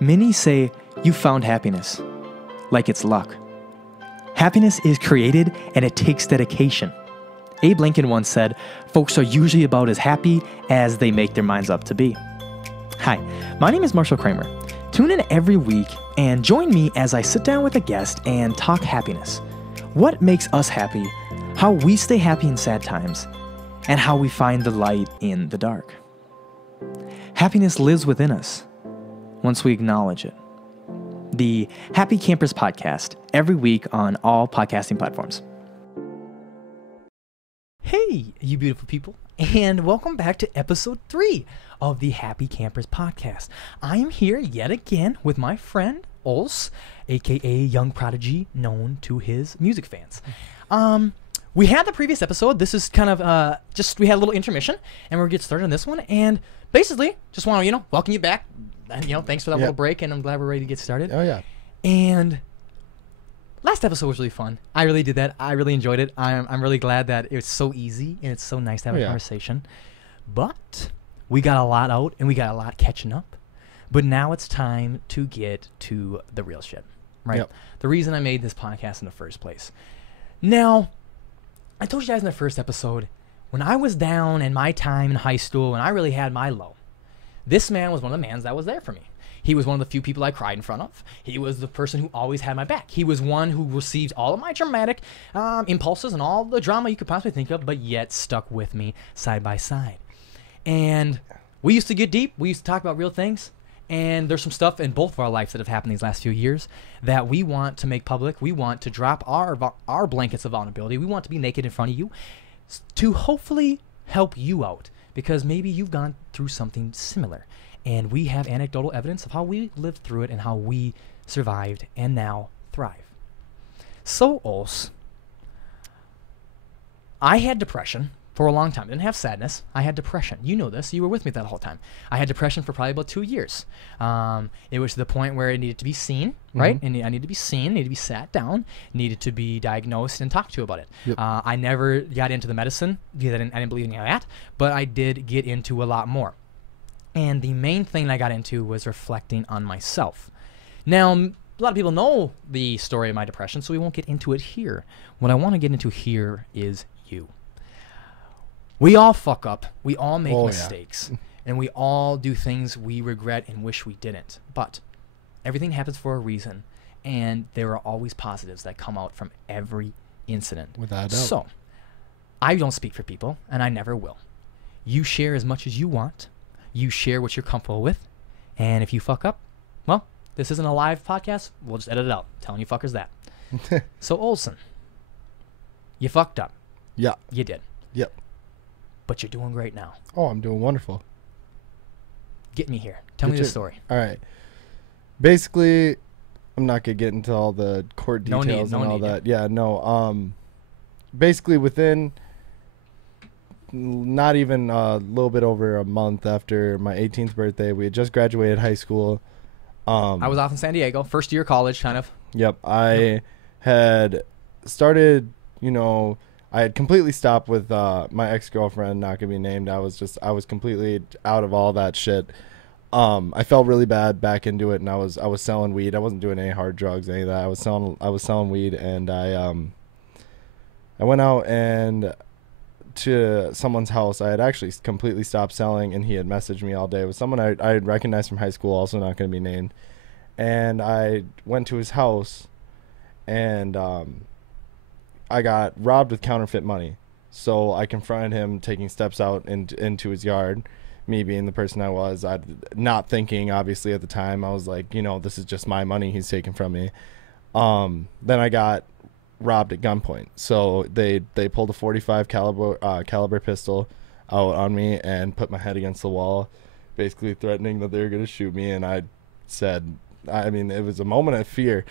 Many say you found happiness, like it's luck. Happiness is created and it takes dedication. Abe Lincoln once said, folks are usually about as happy as they make their minds up to be. Hi, my name is Marshal Kramer. Tune in every week and join me as I sit down with a guest and talk happiness. What makes us happy, how we stay happy in sad times, and how we find the light in the dark. Happiness lives within us once we acknowledge it. The Happy Campers Podcast, every week on all podcasting platforms. Hey, you beautiful people, and welcome back to episode 3 of the Happy Campers Podcast. I am here yet again with my friend, Ols, aka Young Prodigy, known to his music fans. We had the previous episode. This is kind of we had a little intermission, and we're going to get started on this one. And basically, just want to, welcome you back. And, thanks for that little break, and I'm glad we're ready to get started. Oh, yeah. And last episode was really fun. I really did that. I really enjoyed it. I'm really glad that it was so easy, and it's so nice to have a conversation. But we got a lot out, and we got a lot catching up. But now it's time to get to the real shit, right? Yep. The reason I made this podcast in the first place. Now, I told you guys in the first episode, when I was down in my time in high school and I really had my low, this man was one of the mans that was there for me. He was one of the few people I cried in front of. He was the person who always had my back. He was one who received all of my dramatic impulses and all the drama you could possibly think of, but yet stuck with me side by side. And we used to get deep. We used to talk about real things. And there's some stuff in both of our lives that have happened these last few years that we want to make public. We want to drop our blankets of vulnerability. We want to be naked in front of you to hopefully help you out, because maybe you've gone through something similar. And we have anecdotal evidence of how we lived through it and how we survived and now thrive. So, Ols, I had depression for a long time. I didn't have sadness. I had depression. You know this. You were with me that whole time. I had depression for probably about 2 years. It was to the point where it needed to be seen, right? And I needed to be seen, needed to be sat down, needed to be diagnosed and talked to about it. Yep. I never got into the medicine because I didn't believe in any of that, but I did get into a lot more. And the main thing I got into was reflecting on myself. Now, a lot of people know the story of my depression, so we won't get into it here. What I want to get into here is you. We all fuck up. We all make mistakes. And we all do things we regret and wish we didn't. But everything happens for a reason. And there are always positives that come out from every incident. Without a doubt. So, I don't speak for people, and I never will. You share as much as you want. You share what you're comfortable with. And if you fuck up, well, this isn't a live podcast. We'll just edit it out. Telling you fuckers that. So, Olsen, you fucked up. Yeah. You did. Yep. But you're doing great now. Oh, I'm doing wonderful. Get me here. Tell me the story. All right. Basically, I'm not going to get into all the court details and all that. Yeah, no. Basically, within not even a little bit over a month after my 18th birthday, we had just graduated high school. I was off in San Diego. First year of college, kind of. Yep. I had started, I had completely stopped with my ex-girlfriend, not gonna be named. I was completely out of all that shit. I felt really bad back into it, and I was selling weed. I wasn't doing any hard drugs, any of that. I was selling weed, and I went out and to someone's house. I had actually completely stopped selling, and he had messaged me all day. It was someone I had recognized from high school, also not gonna be named. And I went to his house, and I got robbed with counterfeit money. So I confronted him taking steps out into his yard, me being the person I was. I not thinking, obviously, at the time. I was like, this is just my money he's taking from me. Then I got robbed at gunpoint. So they pulled a .45 caliber pistol out on me and put my head against the wall, basically threatening that they were going to shoot me. And I said, it was a moment of fear.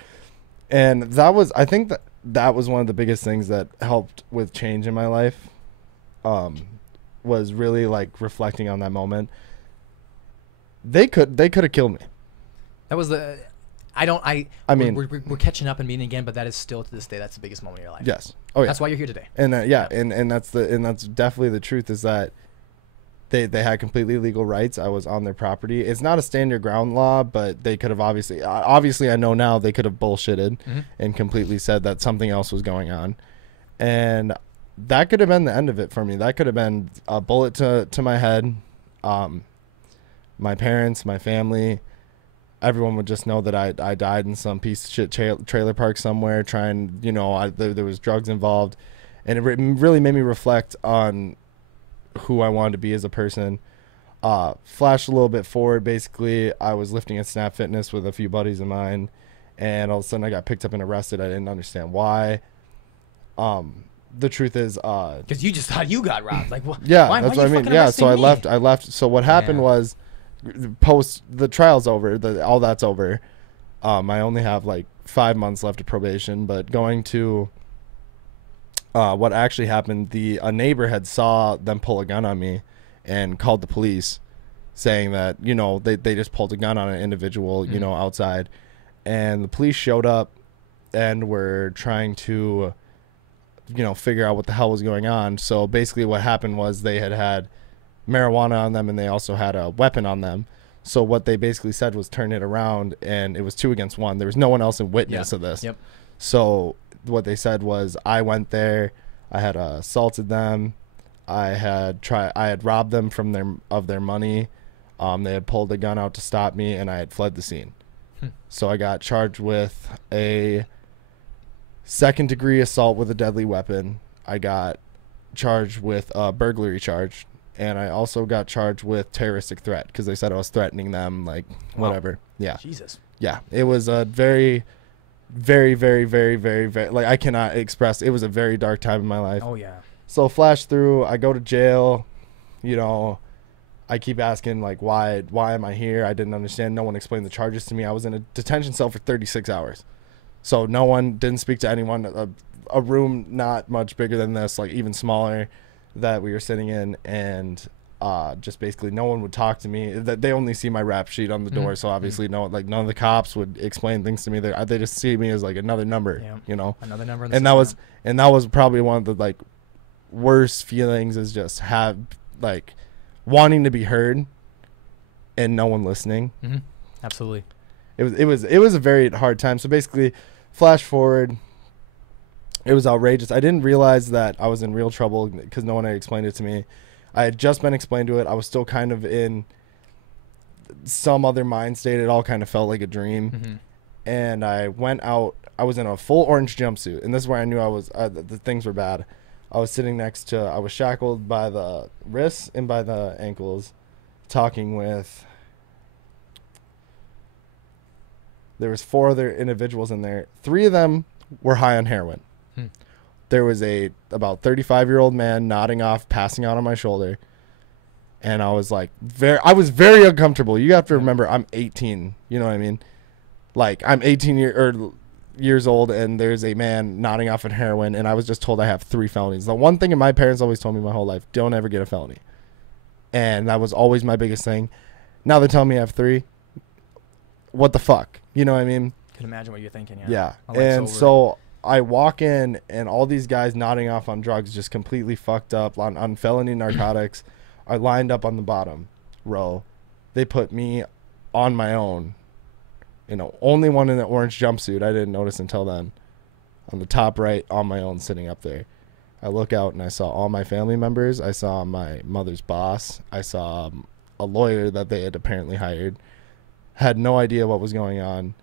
And I think that was one of the biggest things that helped with change in my life, was really like reflecting on that moment. They could have killed me. That was the we're catching up and meeting again, but that is still to this day, that's the biggest moment of your life. Yes. Oh yeah. That's why you're here today. And and that's definitely the truth, is that They had completely legal rights. I was on their property. It's not a stand your ground law, but they could have obviously I know now they could have bullshitted and completely said that something else was going on. And that could have been the end of it for me. That could have been a bullet to my head. My parents, my family, everyone would just know that I died in some piece of shit trailer park somewhere trying, there was drugs involved. And it really made me reflect on who I wanted to be as a person. Flash a little bit forward. Basically, I was lifting at Snap Fitness with a few buddies of mine, and all of a sudden I got picked up and arrested. I didn't understand why. The truth is, because you just thought you got robbed. Like, what? Yeah, why, that's why what I mean. Yeah, so I left. So what happened was, post the trial's over, all that's over. I only have like 5 months left of probation, but going to. What actually happened, a neighbor had saw them pull a gun on me and called the police saying that, they just pulled a gun on an individual, outside. And the police showed up and were trying to, figure out what the hell was going on. So basically what happened was they had marijuana on them and they also had a weapon on them. So what they basically said was turn it around, and it was 2 against 1. There was no one else in witness of this. Yep. So what they said was I went there, I had assaulted them, I had robbed them of their money, they had pulled a gun out to stop me, and I had fled the scene. So I got charged with a 2nd-degree assault with a deadly weapon. I got charged with a burglary charge, and I also got charged with terroristic threat because they said I was threatening them, like whatever. Wow. Yeah. Jesus. Yeah, it was a very, very, very, very, very, very, like I cannot express. It was a very dark time in my life. Oh yeah. So flash through, I go to jail, I keep asking like why am I here? I didn't understand. No one explained the charges to me. I was in a detention cell for 36 hours. So no one didn't speak to anyone. A room not much bigger than this, like even smaller, that we were sitting in, and just basically no one would talk to me. They only see my rap sheet on the door, so obviously none of the cops would explain things to me. They just see me as like another number, another number. And that was probably one of the like worst feelings, is just like wanting to be heard and no one listening. Absolutely. It was a very hard time. So basically, flash forward. It was outrageous. I didn't realize that I was in real trouble because no one had explained it to me. I had just been explained to it. I was still kind of in some other mind state. It all kind of felt like a dream. And I went out. I was in a full orange jumpsuit. And this is where I knew I was, the things were bad. I was sitting I was shackled by the wrists and by the ankles, talking with, there was 4 other individuals in there. 3 of them were high on heroin. There was a about 35-year-old man nodding off, passing out on my shoulder. And I was like, I was very uncomfortable. You have to remember, I'm 18. You know what I mean? Like, I'm 18 years old, and there's a man nodding off on heroin, and I was just told I have 3 felonies. The one thing my parents always told me my whole life, don't ever get a felony. And that was always my biggest thing. Now they're telling me I have 3. What the fuck? You know what I mean? Could imagine what you're thinking, Yeah. And so I walk in, and all these guys nodding off on drugs, just completely fucked up on felony narcotics, are lined up on the bottom row. They put me on my own, only one in the orange jumpsuit. I didn't notice until then. On the top right, on my own, sitting up there. I look out, and I saw all my family members. I saw my mother's boss. I saw a lawyer that they had apparently hired. Had no idea what was going on,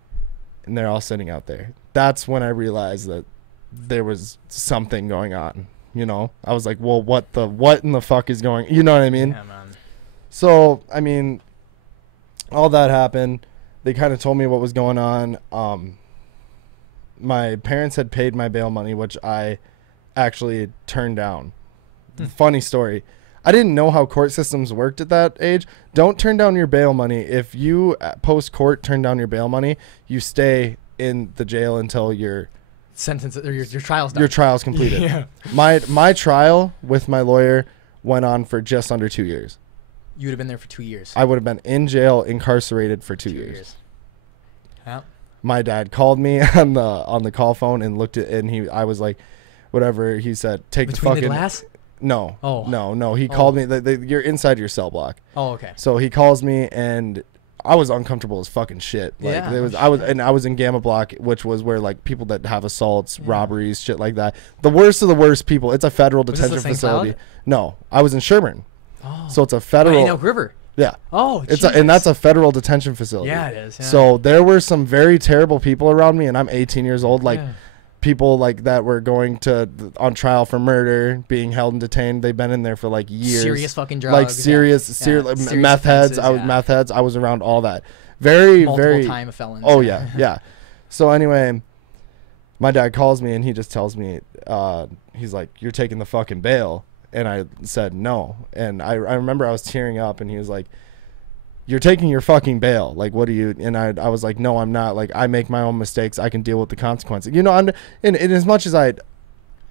and they're all sitting out there. That's when I realized that there was something going on. I was like, well, what in the fuck is going, you know what I mean? Yeah, man. So, I mean, all that happened. They kind of told me what was going on. My parents had paid my bail money, which I actually turned down. Funny story. I didn't know how court systems worked at that age. Don't turn down your bail money. If you post-court turn down your bail money, you stay in the jail until your sentence or your trial's done. Your trial's completed. Yeah. My trial with my lawyer went on for just under 2 years. You would have been there for 2 years. I would have been in jail, incarcerated for 2 years. Yeah. My dad called me on the call phone and looked at, and I was like, whatever he said, take Between the fucking the glass? No. Oh. No. He called me. You're inside your cell block. Oh, okay. So he calls me, and I was uncomfortable as fucking shit. Like Yeah, there was, I was in Gamma Block, which was where like people that have assaults, robberies, shit like that. The worst of the worst people. It's a federal detention facility. Cloud? No, I was in Sherman. Oh. So it's a federal. In Elk River. Yeah. Oh, and that's a federal detention facility. Yeah, it is. Yeah. So there were some very terrible people around me, and I'm 18 years old. Like people like that were going on trial for murder, being held and detained. They've been in there for like years. Serious fucking drugs. Like serious meth heads. I was meth heads. I was around all that. Multiple time felons. Oh yeah. So anyway, my dad calls me and he just tells me, he's like, "You're taking the fucking bail." And I said no. And I remember I was tearing up, and he was like, "You're taking your fucking bail. Like, what do you?" And I was like, "No, I'm not. Like, I make my own mistakes. I can deal with the consequences." You know, and as much as I'm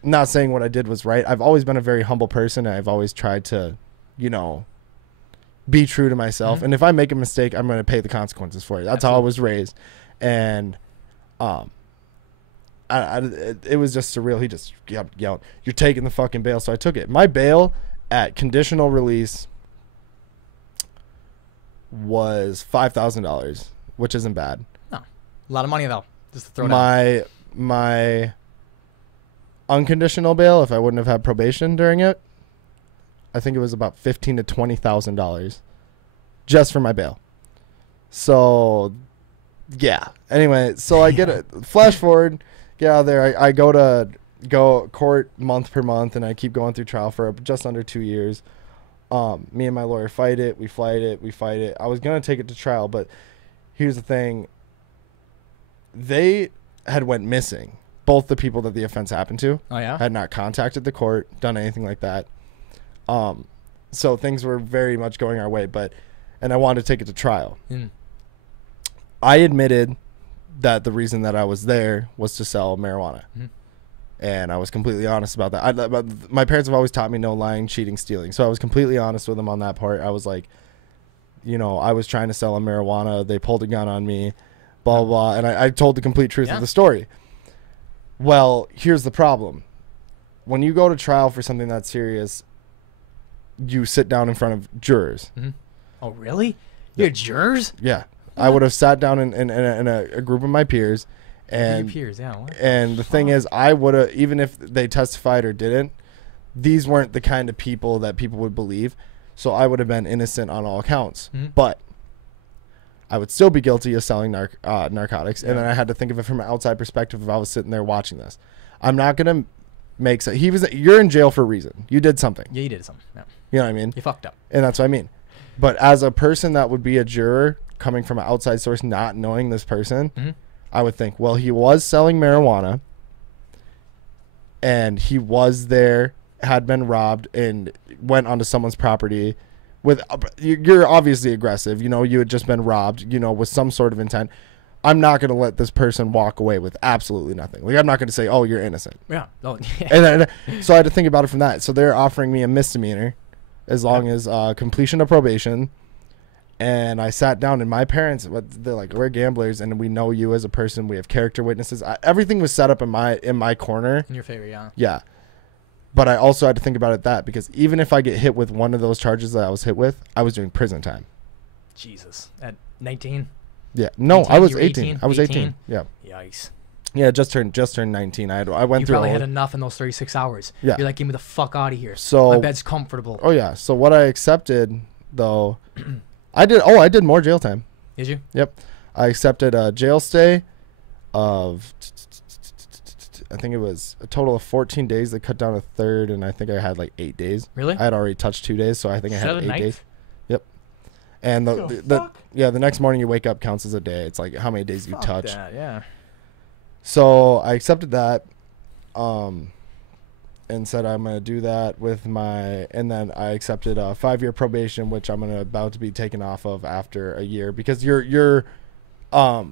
not saying what I did was right, I've always been a very humble person. And I've always tried to, you know, be true to myself. And if I make a mistake, I'm going to pay the consequences for it. That's how I was raised. And it was just surreal. He just kept yelling, "You're taking the fucking bail." So I took it. My bail at conditional release was $5,000, which isn't bad. No, a lot of money though. Just to throw down. My unconditional bail, if I wouldn't have had probation during it, I think it was about $15,000 to $20,000 just for my bail. So yeah. Anyway, so I get a flash forward, get out of there. I go court month per month, and I keep going through trial for just under 2 years. Me and my lawyer fight it. We fight it. I was going to take it to trial, but here's the thing. They had went missing. Both the people that the offense happened to had not contacted the court, done anything like that. So things were very much going our way, and I wanted to take it to trial. I admitted that the reason that I was there was to sell marijuana. And I was completely honest about that. My parents have always taught me no lying, cheating, stealing. So I was completely honest with them on that part. I was like, you know, I was trying to sell them marijuana. They pulled a gun on me, blah, blah, blah. And I told the complete truth of the story. Well, here's the problem. When you go to trial for something that serious, you sit down in front of jurors. Oh, really? You had jurors? Yeah. I would have sat down in a group of my peers. And peers, and the thing is, I would have, even if they testified or didn't, these weren't the kind of people that people would believe. So I would have been innocent on all accounts. But I would still be guilty of selling narcotics. And then I had to think of it from an outside perspective if I was sitting there watching this. I'm not going to make you're in jail for a reason. You did something. Yeah, you did something. Yeah. You know what I mean? You fucked up. And that's what I mean. But as a person that would be a juror coming from an outside source, not knowing this person, I would think, well, he was selling marijuana and he was there, had been robbed, and went onto someone's property with, you're obviously aggressive. You know, you had just been robbed, you know, with some sort of intent. I'm not going to let this person walk away with absolutely nothing. Like, I'm not going to say, "Oh, you're innocent." Yeah. Oh, yeah. And then, so I had to think about it from that. So they're offering me a misdemeanor as long as completion of probation. And I sat down, and my parents, they're like, "We're gamblers, and we know you as a person. We have character witnesses." Everything was set up in my corner. In your favor, yeah. Yeah. But I also had to think about it because even if I get hit with one of those charges that I was hit with, I was doing prison time. Jesus. At 19? Yeah. No, 19? I was You were 18. I was 18. 18? Yeah. Yikes. Yeah, just turned 19. I went you through. Probably had enough in those 36 hours. Yeah. You're like, "Give me the fuck out of here. So my bed's comfortable." Oh yeah. So what I accepted though, I did more jail time. Did you? Yep. I accepted a jail stay of, I think it was a total of 14 days. They cut down a third, and I think I had like 8 days. Really? I had already touched 2 days, so I think I had 8 days. Yep. And the next morning you wake up counts as a day. It's like how many days you touch. That, yeah. So I accepted that, and said I'm going to do that with and then I accepted a 5-year probation, which I'm about to be taken off of after a year, because I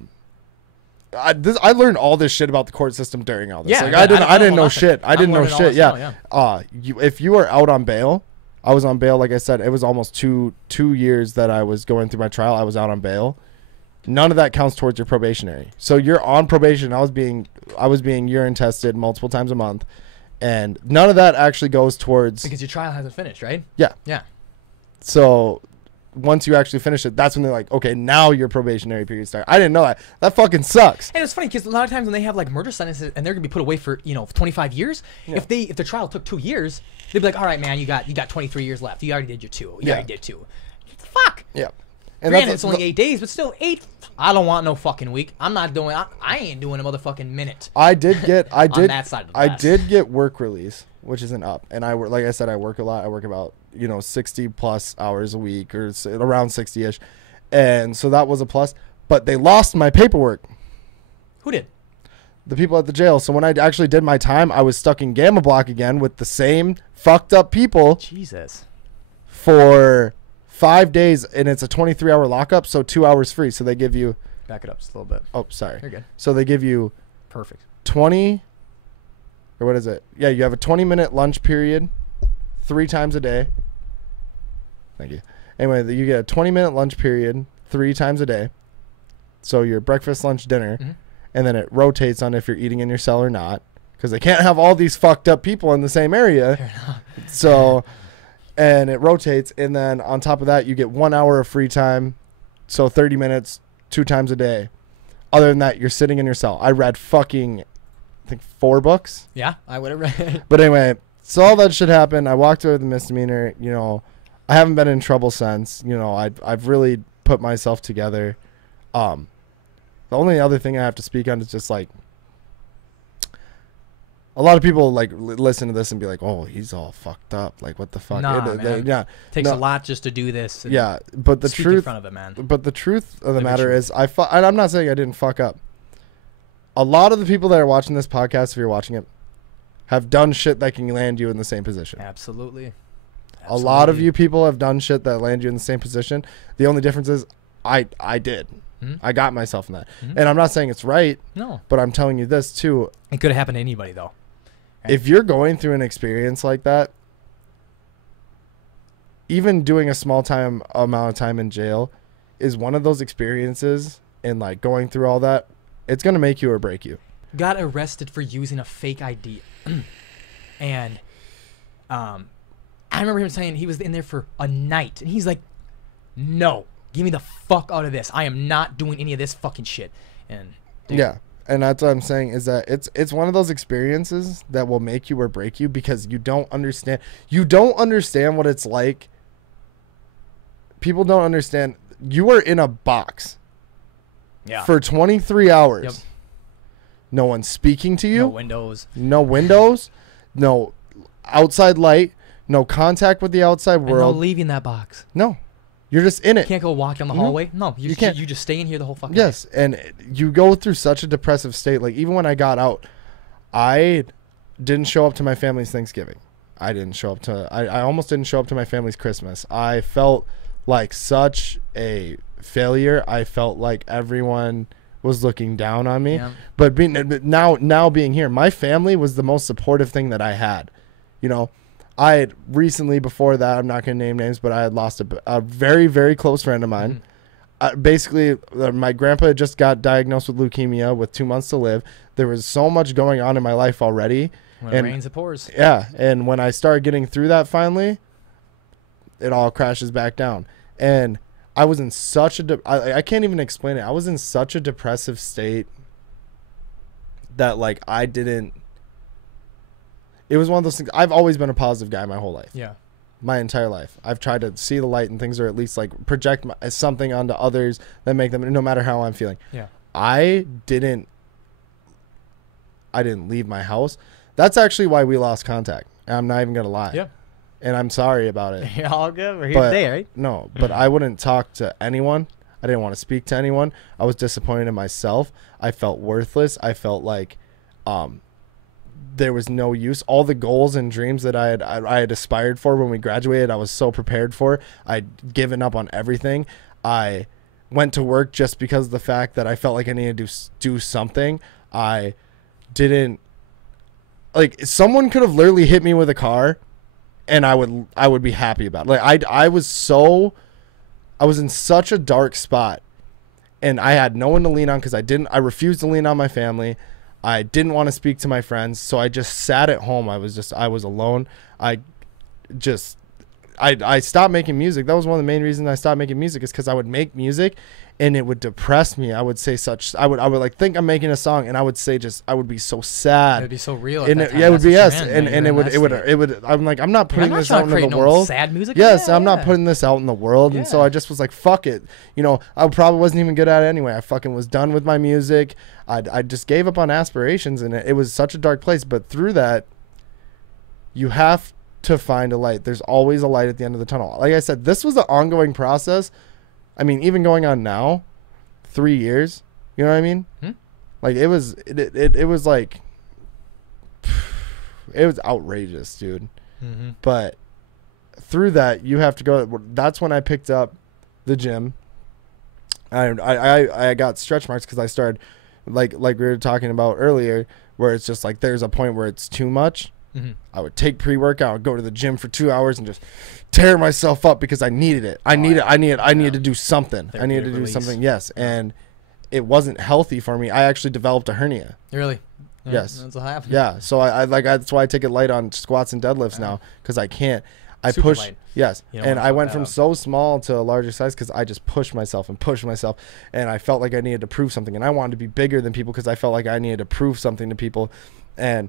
learned all this shit about the court system during all this. Yeah, like, I didn't know shit. I didn't know shit. Yeah. If you are out on bail, I was on bail. Like I said, it was almost two years that I was going through my trial. I was out on bail. None of that counts towards your probationary. So you're on probation. I was being urine tested multiple times a month, And none of that actually goes towards... Because your trial hasn't finished, right? Yeah. Yeah. So once you actually finish it, that's when they're like, okay, now your probationary period starts. I didn't know that. That fucking sucks. And it's funny because a lot of times when they have like murder sentences and they're gonna be put away for 25 years, if the trial took 2 years, they'd be like, all right, man, you got 23 years left. You already did your 2. You already did 2. Fuck. Yeah. And Granted, it's only 8 days, but still 8. I don't want no fucking week. I'm not doing. I ain't doing a motherfucking minute. I did on that side of the I glass. did get work release, which isn't up, and like I said, I work a lot. I work about 60 plus hours a week, or around 60ish, and so that was a plus. But they lost my paperwork. Who did? The people at the jail. So when I actually did my time, I was stuck in Gamma Block again with the same fucked up people. Jesus. For 5 days, and it's a 23-hour lockup, so 2 hours free. So they give you... Back it up just a little bit. Oh, sorry. You're good. So they give you... Perfect. 20... Or what is it? Yeah, you have a 20-minute lunch period 3 times a day. Thank you. Anyway, you get a 20-minute lunch period 3 times a day. So your breakfast, lunch, dinner. Mm-hmm. And then it rotates on if you're eating in your cell or not. Because they can't have all these fucked up people in the same area. Fair enough. So... And it rotates, and then on top of that, you get 1 hour of free time, so 30 minutes, 2 times a day. Other than that, you're sitting in your cell. I read fucking, I think 4 books. Yeah, I would have read. But anyway, so all that shit happened. I walked away with a misdemeanor. I haven't been in trouble since. I've really put myself together. The only other thing I have to speak on is just like, a lot of people like listen to this and be like, "Oh, he's all fucked up. Like, what the fuck?" Nah, man. Takes a lot just to do this. And but the speak truth, in front of it, man. But the truth of the matter is, and I'm not saying I didn't fuck up. A lot of the people that are watching this podcast, if you're watching it, have done shit that can land you in the same position. Absolutely. A lot of you people have done shit that land you in the same position. The only difference is, I did. Mm-hmm. I got myself in that, and I'm not saying it's right. No. But I'm telling you this too. It could have happened to anybody, though. If you're going through an experience like that, even doing a small amount of time in jail is one of those experiences, and like going through all that, it's going to make you or break you. Got arrested for using a fake ID. And I remember him saying he was in there for a night, and he's like, no, give me the fuck out of this. I am not doing any of this fucking shit. And dude, yeah. And that's what I'm saying is that it's one of those experiences that will make you or break you because you don't understand. You don't understand what it's like. People don't understand. You are in a box for 23 hours. Yep. No one's speaking to you. No windows. No windows. No outside light. No contact with the outside world. And no leaving that box. No. You're just in it. You can't go walk down the hallway. No, you can't. You just stay in here the whole fucking Yes, day. and you go through such a depressive state. Like, even when I got out, I didn't show up to my family's Thanksgiving. I almost didn't show up to my family's Christmas. I felt like such a failure. I felt like everyone was looking down on me. Yeah. But now being here, my family was the most supportive thing that I had. I had recently, before that, I'm not going to name names, but I had lost a very, very close friend of mine. Basically, my grandpa just got diagnosed with leukemia with 2 months to live. There was so much going on in my life already. When it rains, it pours. Yeah, and when I started getting through that finally, it all crashes back down. And I was in such I can't even explain it. I was in such a depressive state that, like, I didn't... It was one of those things. I've always been a positive guy my whole life. Yeah. My entire life. I've tried to see the light in things, or at least like project something onto others that make them, no matter how I'm feeling. Yeah. I didn't leave my house. That's actually why we lost contact. I'm not even going to lie. Yeah. And I'm sorry about it. You're all good. We're here today, right? No, but I wouldn't talk to anyone. I didn't want to speak to anyone. I was disappointed in myself. I felt worthless. I felt like, there was no use. All the goals and dreams that I had aspired for when we graduated, I was so prepared for. I'd given up on everything. I went to work just because of the fact that I felt like I needed to do something. I didn't, like, someone could have literally hit me with a car and I would be happy about it. Like, I was in such a dark spot, and I had no one to lean on because I refused to lean on my family. I didn't want to speak to my friends, so I just sat at home. I was alone. I stopped making music. That was one of the main reasons I stopped making music, is because I would make music and it would depress me. I would say I would like think I'm making a song, and I would say I would be so sad. It would be so real. And it would be, yes. And it would, I'm like, I'm not putting this out into the world. Sad music. Yes. I'm not putting this out in the world. And so I just was like, fuck it. You know, I probably wasn't even good at it anyway. I fucking was done with my music. I just gave up on aspirations, and it was such a dark place. But through that, you have to find a light. There's always a light at the end of the tunnel. Like I said, this was an ongoing process. I mean, even going on now, 3 years, you know what I mean? Like it was like, it was outrageous, dude. But through that, you have to go. That's when I picked up the gym. I got stretch marks because I started, like we were talking about earlier, where it's just like, there's a point where it's too much. I would take pre-workout, I'd go to the gym for 2 hours and just tear myself up because I needed it. I needed to do something. I needed to do something. Yes. And it wasn't healthy for me. I actually developed a hernia. Really? Yes. That's what happened. Yeah. So that's why I take it light on squats and deadlifts now, because I can't. I Super push. light. Yes. And I went from so small to a larger size because I just pushed myself, and I felt like I needed to prove something, and I wanted to be bigger than people because I felt like I needed to prove something to people. And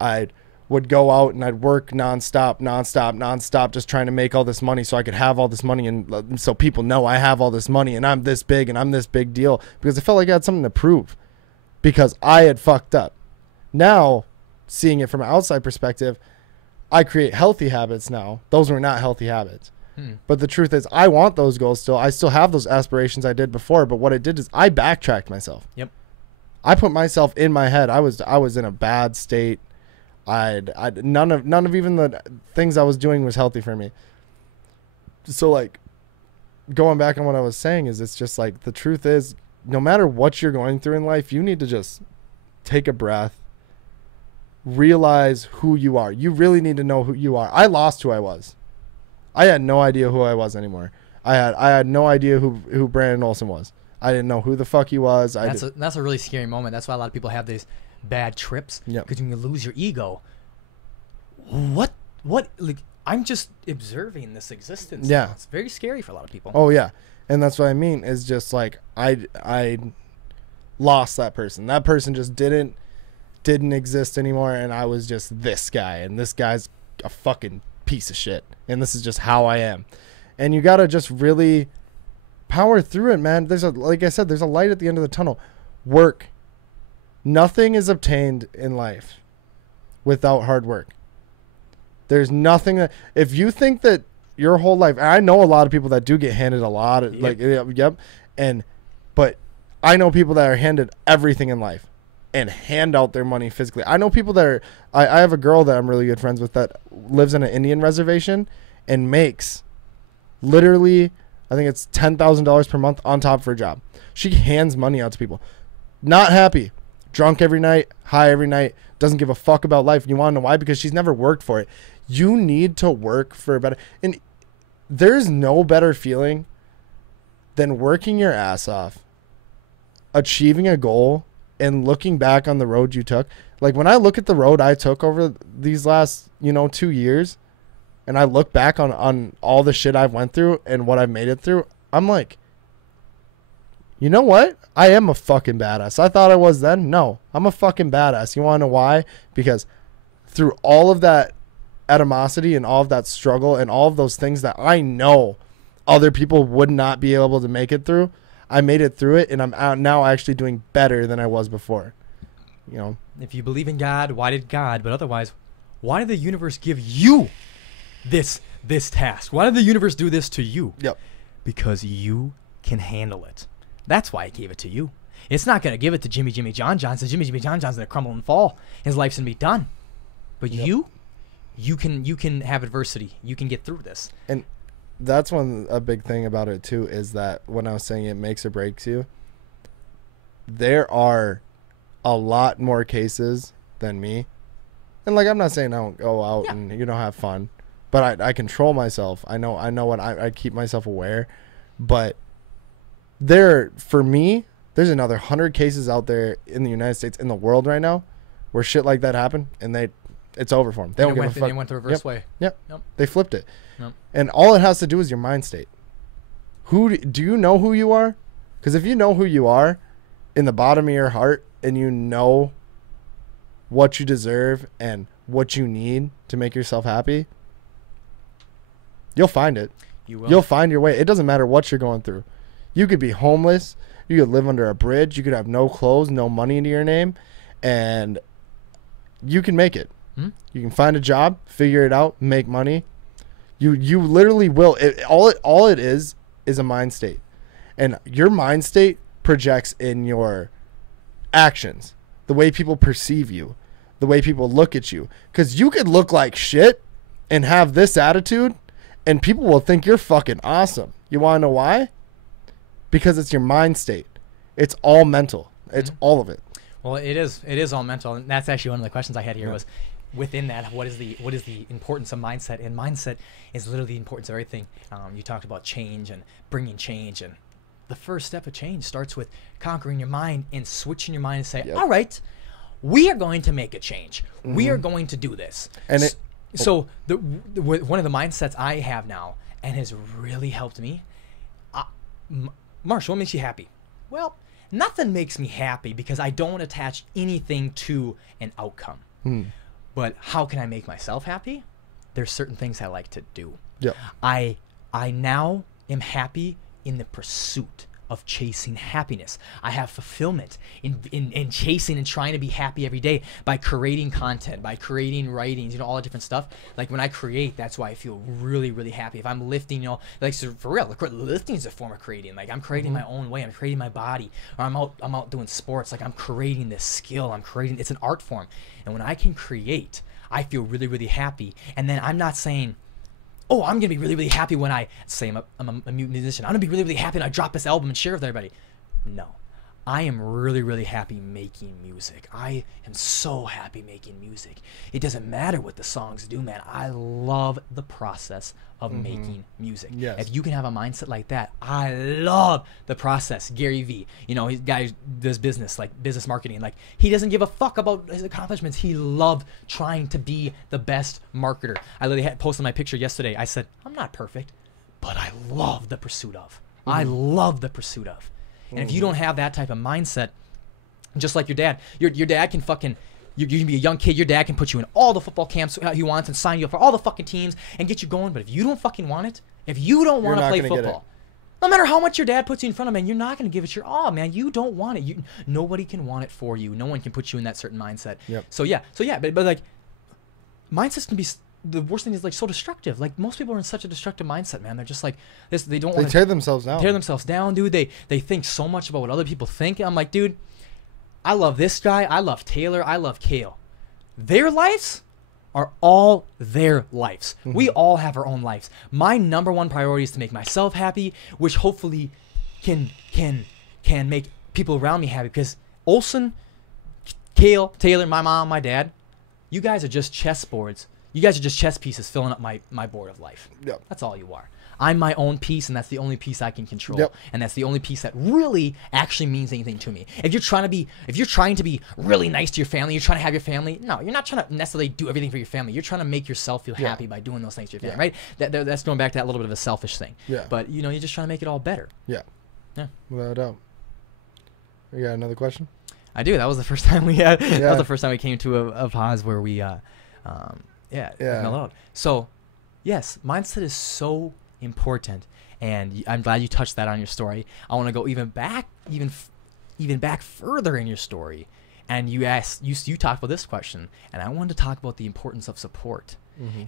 I would go out and I'd work nonstop, just trying to make all this money so I could have all this money, and so people know I have all this money and I'm this big and I'm this big deal, because I felt like I had something to prove because I had fucked up. Now, seeing it from an outside perspective, I create healthy habits now. Those were not healthy habits. But the truth is, I want those goals still. I still have those aspirations I did before, but what I did is I backtracked myself. Yep. I put myself in my head. I was in a bad state. None of even the things I was doing was healthy for me. So like, going back on what I was saying, is it's just like, the truth is, no matter what you're going through in life, you need to just take a breath, realize who you are. You really need to know who you are. I lost who I was. I had no idea who I was anymore. I had no idea who Brandon Olson was. I didn't know who the fuck he was. That's a really scary moment. That's why a lot of people have these bad trips, because when you lose your ego, what like, I'm just observing this existence. Yeah. Now. It's very scary for a lot of people. Oh yeah. And that's what I mean, is just like, I lost that person. That person just didn't exist anymore, and I was just this guy, and this guy's a fucking piece of shit, and this is just how I am. And you gotta just really power through it, man. Like I said, there's a light at the end of the tunnel. Work. Nothing is obtained in life without hard work. There's nothing that, if you think that your whole life, and I know a lot of people that do get handed a lot of, but I know people that are handed everything in life and hand out their money physically. I know people that are, I have a girl that I'm really good friends with that lives in an Indian reservation and makes literally, I think it's $10,000 per month on top of her job. She hands money out to people. Not happy. Drunk every night, high every night, doesn't give a fuck about life. You want to know why? Because she's never worked for it. You need to work for a better, and there's no better feeling than working your ass off, achieving a goal, and looking back on the road you took. Like, when I look at the road I took over these last, 2 years, and I look back on all the shit I've went through and what I've made it through, I'm like, you know what? I am a fucking badass. I thought I was then. No, I'm a fucking badass. You want to know why? Because through all of that animosity and all of that struggle and all of those things that I know other people would not be able to make it through, I made it through it, and I'm out now actually doing better than I was before. If you believe in God, why did God? But otherwise, why did the universe give you this task? Why did the universe do this to you? Yep. Because you can handle it. That's why I gave it to you. It's not going to give it to Jimmy John Johnson. Jimmy John Johnson's going to crumble and fall. His life's going to be done. But you can have adversity. You can get through this. And that's a big thing about it too, is that when I was saying it makes or breaks you, there are a lot more cases than me. And like, I'm not saying I don't go out and have fun, but I control myself. I know what I keep myself aware, but for me, There's another 100 cases out there in the United States, in the world right now, where shit like that happened, and it's over for them. They don't give a fuck. They went the reverse way. Yep. Yep. They flipped it. Yep. And all it has to do is your mind state. Do you know who you are? Because if you know who you are in the bottom of your heart, and you know what you deserve and what you need to make yourself happy, you'll find it. You will. You'll find your way. It doesn't matter what you're going through. You could be homeless. You could live under a bridge. You could have no clothes, no money into your name, and you can make it. Hmm? You can find a job, figure it out, make money. You literally will. All it is a mind state, and your mind state projects in your actions, the way people perceive you, the way people look at you. Because you could look like shit and have this attitude, and people will think you're fucking awesome. You want to know why? Because it's your mind state. It's all mental. It's all of it. Well, it is all mental, and that's actually one of the questions I had here was, within that, what is the importance of mindset? And mindset is literally the importance of everything. You talked about change and bringing change, and the first step of change starts with conquering your mind and switching your mind and say, all right, we are going to make a change. We are going to do this. And so one of the mindsets I have now, and has really helped me, Marshall, what makes you happy? Well, nothing makes me happy because I don't attach anything to an outcome. But how can I make myself happy? There's certain things I like to do. Yep. I now am happy in the pursuit of chasing happiness. I have fulfillment in chasing and trying to be happy every day by creating content, by creating writings, all the different stuff. Like when I create, that's why I feel really, really happy. If I'm lifting, like so for real, lifting is a form of creating. Like I'm creating my own way. I'm creating my body. Or I'm out doing sports. Like I'm creating this skill. It's an art form. And when I can create, I feel really, really happy. And then I'm not saying, oh, I'm going to be really, really happy when I say I'm a musician. I'm going to be really, really happy when I drop this album and share it with everybody. No. I am really, really happy making music. I am so happy making music. It doesn't matter what the songs do, man. I love the process of making music. Yes. If you can have a mindset like that, I love the process. Gary Vee, he's guy does business, like business marketing. Like he doesn't give a fuck about his accomplishments. He loved trying to be the best marketer. I literally posted my picture yesterday. I said, I'm not perfect, but I love the pursuit of. I love the pursuit of. And if you don't have that type of mindset, just like your dad, your dad can fucking, you can be a young kid, your dad can put you in all the football camps he wants and sign you up for all the fucking teams and get you going. But if you don't fucking want it, if you don't want to play football, no matter how much your dad puts you in front of, man, you're not going to give it your all, man. You don't want it. Nobody can want it for you. No one can put you in that certain mindset. Yep. So but like, mindsets can be, the worst thing is like so destructive. Like most people are in such a destructive mindset, man. They're just like this. They don't want to tear themselves down. Tear themselves down, dude. They think so much about what other people think. I'm like, dude, I love this guy. I love Taylor. I love Kale. Their lives are all their lives. We all have our own lives. My number one priority is to make myself happy, which hopefully can make people around me happy. Because Olsen, Kale, Taylor, my mom, my dad, you guys are just chessboards. You guys are just chess pieces filling up my board of life. Yep. That's all you are. I'm my own piece, and that's the only piece I can control. Yep. And that's the only piece that really actually means anything to me. If you're trying to be really nice to your family, you're trying to have your family. No, you're not trying to necessarily do everything for your family. You're trying to make yourself feel happy by doing those things to your family, right? That's going back to that little bit of a selfish thing. Yeah. But you're just trying to make it all better. Yeah. Yeah. Without a doubt. You got another question? I do. That was the first time we had. That was the first time we came to a pause where we out. So, yes, mindset is so important, and I'm glad you touched that on your story. I want to go even back further in your story, and you talked about this question, and I wanted to talk about the importance of support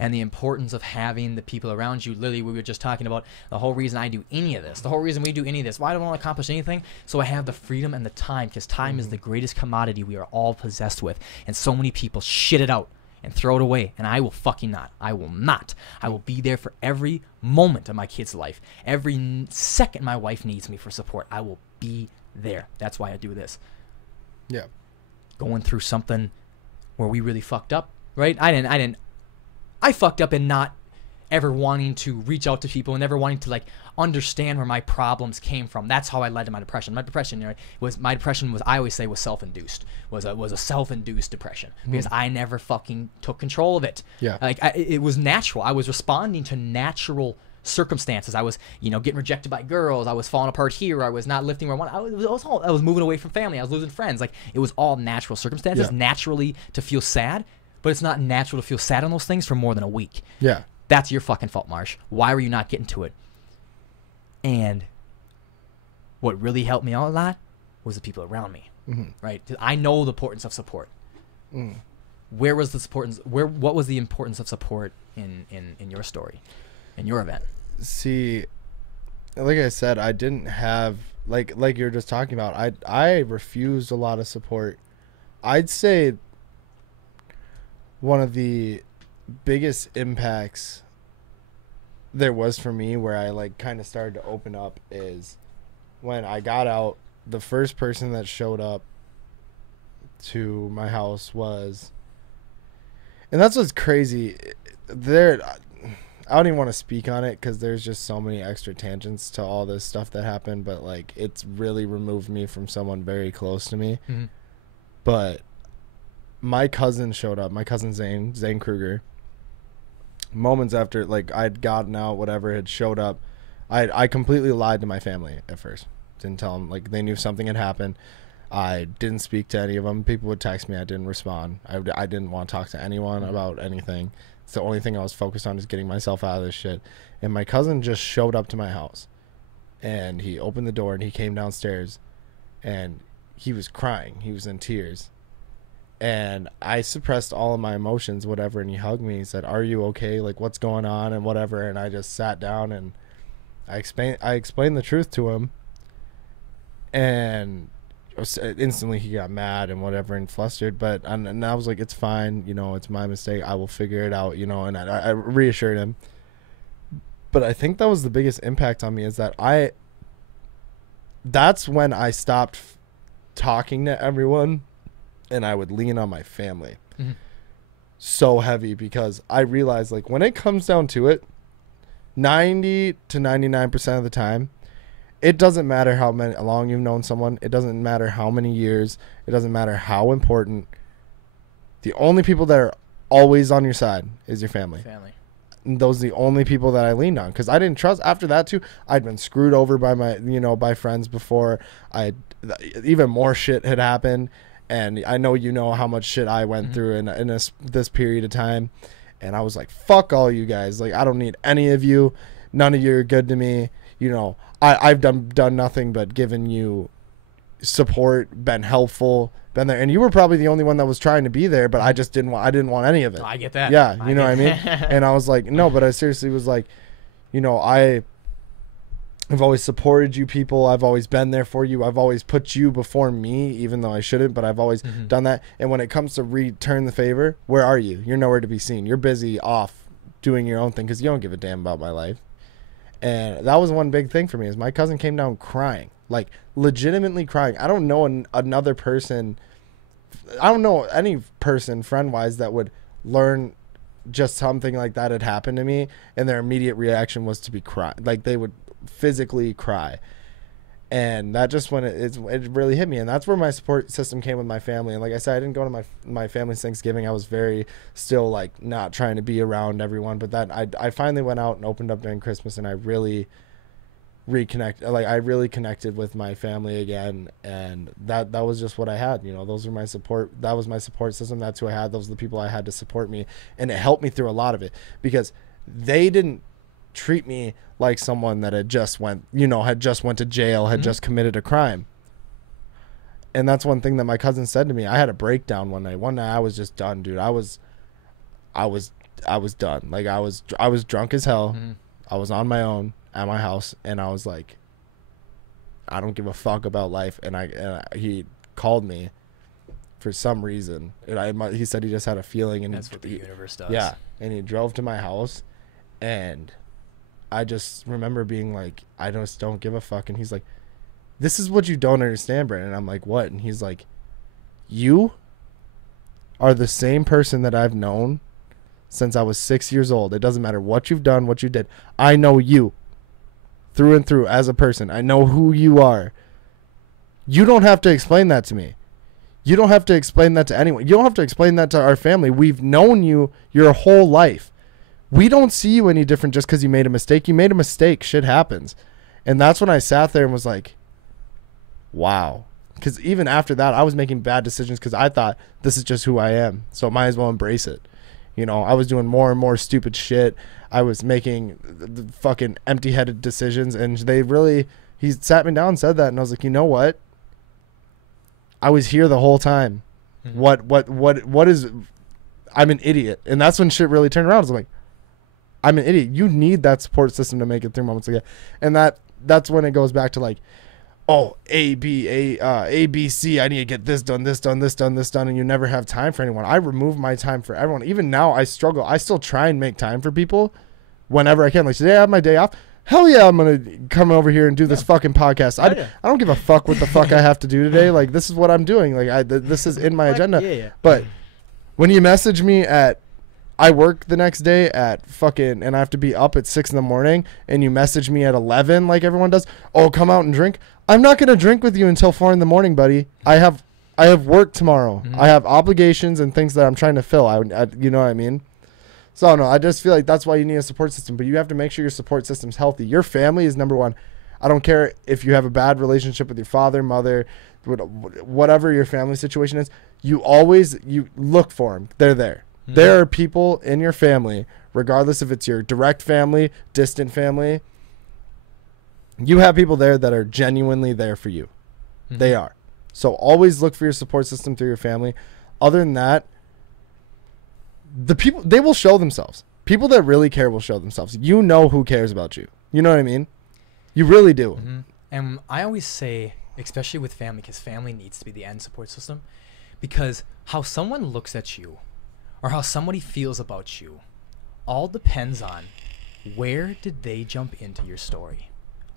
and the importance of having the people around you. Literally, we were just talking about the whole reason I do any of this, the whole reason we do any of this. Why don't I want to accomplish anything? So I have the freedom and the time, because time is the greatest commodity we are all possessed with, and so many people shit it out and throw it away, and I will fucking not. I will not. I will be there for every moment of my kid's life. Every second my wife needs me for support, I will be there. That's why I do this. Yeah. Going through something where we really fucked up, right? I fucked up in not ever wanting to reach out to people and never wanting to like understand where my problems came from. That's how I led to my depression. My depression, was I always say was self-induced. Was a self-induced depression because I never fucking took control of it. Yeah. Like it was natural. I was responding to natural circumstances. I was, getting rejected by girls. I was falling apart here. I was not lifting where I wanted. I was moving away from family. I was losing friends. Like it was all natural circumstances. Yeah. Naturally to feel sad, but it's not natural to feel sad on those things for more than a week. Yeah. That's your fucking fault, Marsh. Why were you not getting to it? And what really helped me out a lot was the people around me, right? I know the importance of support. Where was the support? What was the importance of support in your story, in your event? See, like I said, I didn't have like you were just talking about. I refused a lot of support. I'd say one of the biggest impacts there was for me where I like kind of started to open up is when I got out. The first person that showed up to my house was, and that's what's crazy there. I don't even want to speak on it because there's just so many extra tangents to all this stuff that happened, but like it's really removed me from someone very close to me. But my cousin showed up, my cousin Zane Kruger. Moments after, like, I'd gotten out, whatever, had showed up, I completely lied to my family at first. Didn't tell them, like, they knew something had happened. I didn't speak to any of them. People would text me. I didn't respond. I didn't want to talk to anyone about anything. It's the only thing I was focused on is getting myself out of this shit. And my cousin just showed up to my house. And he opened the door and he came downstairs. And he was crying. He was in tears. And I suppressed all of my emotions, whatever, and he hugged me. He said, "Are you okay? Like, what's going on?" and whatever. And I just sat down and I explained the truth to him. And instantly he got mad and whatever and flustered. But and I was like, "It's fine. It's my mistake. I will figure it out." And I reassured him. But I think that was the biggest impact on me is that that's when I stopped talking to everyone. And I would lean on my family so heavy because I realized, like, when it comes down to it, 90 to 99% of the time, it doesn't matter how long you've known someone. It doesn't matter how many years. It doesn't matter how important. The only people that are always on your side is your family. And those are the only people that I leaned on because I didn't trust. After that, too, I'd been screwed over by by friends before. Even more shit had happened. And I know how much shit I went through in this period of time. And I was like, fuck all you guys. Like, I don't need any of you. None of you are good to me. I've done nothing but given you support, been helpful, been there. And you were probably the only one that was trying to be there, but I didn't want any of it. I get that. Yeah, you know what I mean? And I was like, no, but I seriously was like, I've always supported you people. I've always been there for you. I've always put you before me, even though I shouldn't, but I've always done that. And when it comes to return the favor, where are you? You're nowhere to be seen. You're busy off doing your own thing because you don't give a damn about my life. And that was one big thing for me is my cousin came down crying, like legitimately crying. I don't know another person. I don't know any person friend-wise that would learn just something like that had happened to me. And their immediate reaction was to be crying. Like they would physically cry. And that just when it really hit me. And that's where my support system came with my family. And like I said, I didn't go to my family's Thanksgiving. I was very still like not trying to be around everyone, but that I finally went out and opened up during Christmas and I really connected with my family again. And that was just what I had. Those were my support. That was my support system. That's who I had. Those are the people I had to support me. And it helped me through a lot of it because they didn't treat me like someone that had just went to jail, had just committed a crime. And that's one thing that my cousin said to me. I had a breakdown one night. One night I was just done, dude. I was done. Like I was drunk as hell. I was on my own at my house and I was like, I don't give a fuck about life. And he called me for some reason. And he said he just had a feeling and that's what the universe does. Yeah. And he drove to my house and I just remember being like, I just don't give a fuck. And he's like, this is what you don't understand, Brandon. And I'm like, what? And he's like, you are the same person that I've known since I was 6 years old. It doesn't matter what you've done, what you did. I know you through and through as a person. I know who you are. You don't have to explain that to me. You don't have to explain that to anyone. You don't have to explain that to our family. We've known you your whole life. We don't see you any different just because you made a mistake. You made a mistake. Shit happens. And that's when I sat there and was like, wow. Because even after that, I was making bad decisions because I thought this is just who I am. So I might as well embrace it. You know, I was doing more and more stupid shit. I was making the fucking empty-headed decisions. And he sat me down and said that. And I was like, you know what? I was here the whole time. Mm-hmm. What is, I'm an idiot. And that's when shit really turned around. I was like, I'm an idiot. You need that support system to make it through moments like that. And that's when it goes back to like, oh, A, B, C, I need to get this done, this done, this done, this done, and you never have time for anyone. I remove my time for everyone. Even now, I struggle. I still try and make time for people whenever I can. Like, today I have my day off. Hell yeah, I'm going to come over here and do this fucking podcast. I don't give a fuck what the fuck I have to do today. Like, this is what I'm doing. Like, this is in my agenda. Yeah. But when you message me I work the next day and I have to be up at 6 a.m, and you message me at 11 like everyone does. Oh, come out and drink. I'm not going to drink with you until 4 a.m, buddy. I have work tomorrow. Mm-hmm. I have obligations and things that I'm trying to fill. You know what I mean? So no, I just feel like that's why you need a support system, but you have to make sure your support system's healthy. Your family is number one. I don't care if you have a bad relationship with your father, mother, whatever your family situation is. You look for them. They're there. Mm-hmm. There are people in your family, regardless if it's your direct family, distant family. You have people there that are genuinely there for you. Mm-hmm. They are. So always look for your support system through your family. Other than that, the people, they will show themselves. People that really care will show themselves. You know who cares about you. You know what I mean? You really do. Mm-hmm. And I always say, especially with family, because family needs to be the end support system, because how someone looks at you or how somebody feels about you all depends on where did they jump into your story.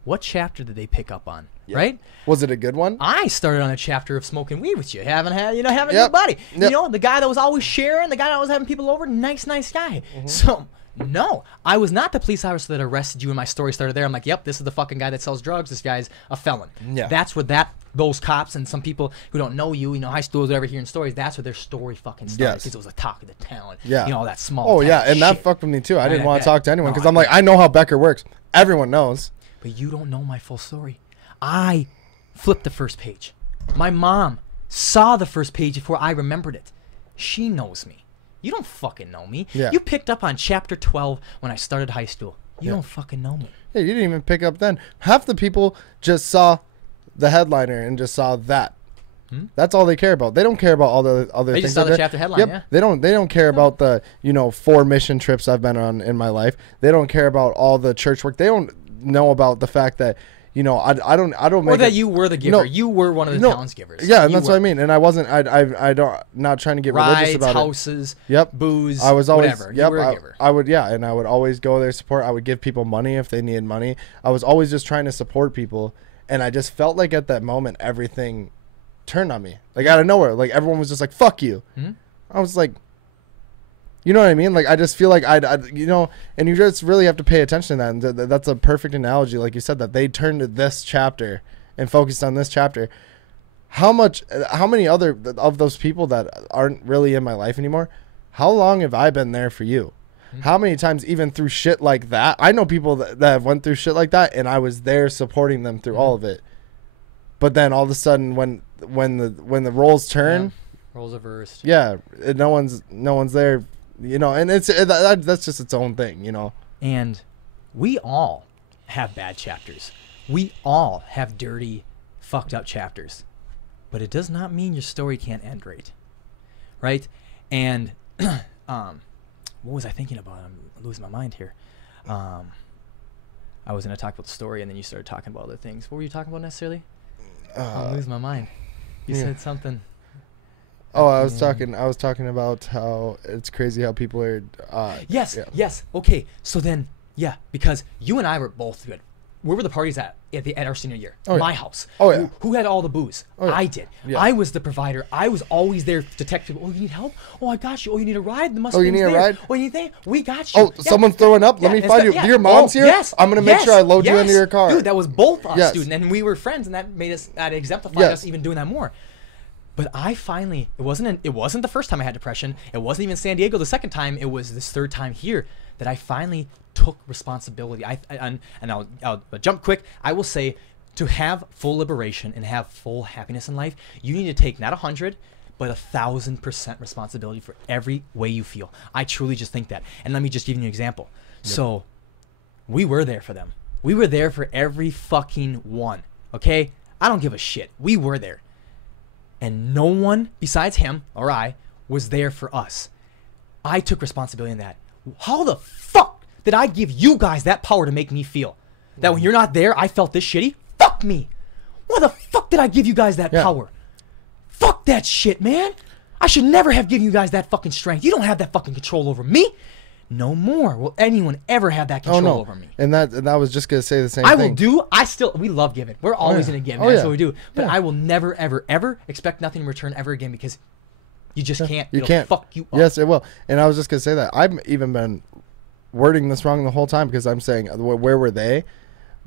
What chapter did they pick up on, right? Was it a good one? I started on a chapter of smoking weed with you, having a buddy. Yep. You know, the guy that was always sharing, the guy that was having people over, nice guy. Mm-hmm. So, no, I was not the police officer that arrested you, and my story started there. I'm like, yep, this is the fucking guy that sells drugs. This guy's a felon. Yeah. That's what those cops and some people who don't know you, high schoolers, whatever, hearing stories, that's where their story fucking started. Because it was a talk of the town. Yeah. All that small Oh, yeah, and shit. That fucked with me, too. I didn't want to talk to anyone because I'm like, I know how Becker works. Everyone knows. But you don't know my full story. I flipped the first page. My mom saw the first page before I remembered it. She knows me. You don't fucking know me. Yeah. You picked up on chapter 12 when I started high school. You don't fucking know me. Yeah, you didn't even pick up then. Half the people just saw the headliner and just saw that. That's all they care about. They don't care about all the other things. They just saw the chapter headline, yeah. They don't care about the, 4 mission trips I've been on in my life. They don't care about all the church work. They don't know about the fact that I don't or that you were the giver. You were one of the town's givers. Yeah, and that's what I mean. And I wasn't. I don't. Not trying to get religious about houses, it. Yep. Booze. I was always. Whatever. Yep. You were a giver. I would. Yeah, and I would always go there support. I would give people money if they needed money. I was always just trying to support people, and I just felt like at that moment everything turned on me, like out of nowhere. Like everyone was just like, "Fuck you." Mm-hmm. I was like. You know what I mean? Like, I just feel like and you just really have to pay attention to that. And that's a perfect analogy. Like you said, that they turned to this chapter and focused on this chapter. How many other of those people that aren't really in my life anymore, how long have I been there for you? Mm-hmm. How many times, even through shit like that, I know people that have went through shit like that, and I was there supporting them through all of it. But then all of a sudden, when the roles turn, roles reversed. Yeah, no one's there. And that's just its own thing, And we all have bad chapters. We all have dirty, fucked up chapters. But it does not mean your story can't end right? And what was I thinking about? I'm losing my mind here. I was going to talk about the story, and then you started talking about other things. What were you talking about necessarily? I'm losing my mind. You said something. Oh, I was talking about how it's crazy how people are. Yes. Okay. So then, because you and I were both good, where were the parties at our senior year? Oh, yeah. My house. Oh, yeah. Who had all the booze? Oh, yeah. I did. Yeah. I was the provider. I was always there to text people. Oh, you need help? Oh, I got you. Oh, you need a ride? The Mustang's you need a there. ride? Oh, you need anything? We got you. Oh, someone's throwing up. Let me find you. Your mom's here. Yes. I'm gonna make sure I load you into your car. Dude, that was both us, Yes. dude, and we were friends, and that exemplified us even doing that more. But I finally, it wasn't the first time I had depression. It wasn't even San Diego the second time. It was this third time here that I finally took responsibility. And I'll jump quick. I will say, to have full liberation and have full happiness in life, you need to take not 100, but 1,000% responsibility for every way you feel. I truly just think that. And let me just give you an example. Yep. So we were there for them. We were there for every fucking one. Okay? I don't give a shit. We were there. And no one besides him or I was there for us. I took responsibility in that. How the fuck did I give you guys that power to make me feel that when you're not there, I felt this shitty? Fuck me. Why the fuck did I give you guys that power? Fuck that shit, man. I should never have given you guys that fucking strength. You don't have that fucking control over me. No more will anyone ever have that control over me. And I was just gonna say the same thing. We love giving. We're always gonna give. That's what we do. But I will never, ever, ever expect nothing in return ever again, because you just can't. It'll can't fuck you up. Yes, it will. And I was just gonna say that I've even been wording this wrong the whole time, because I'm saying where were they?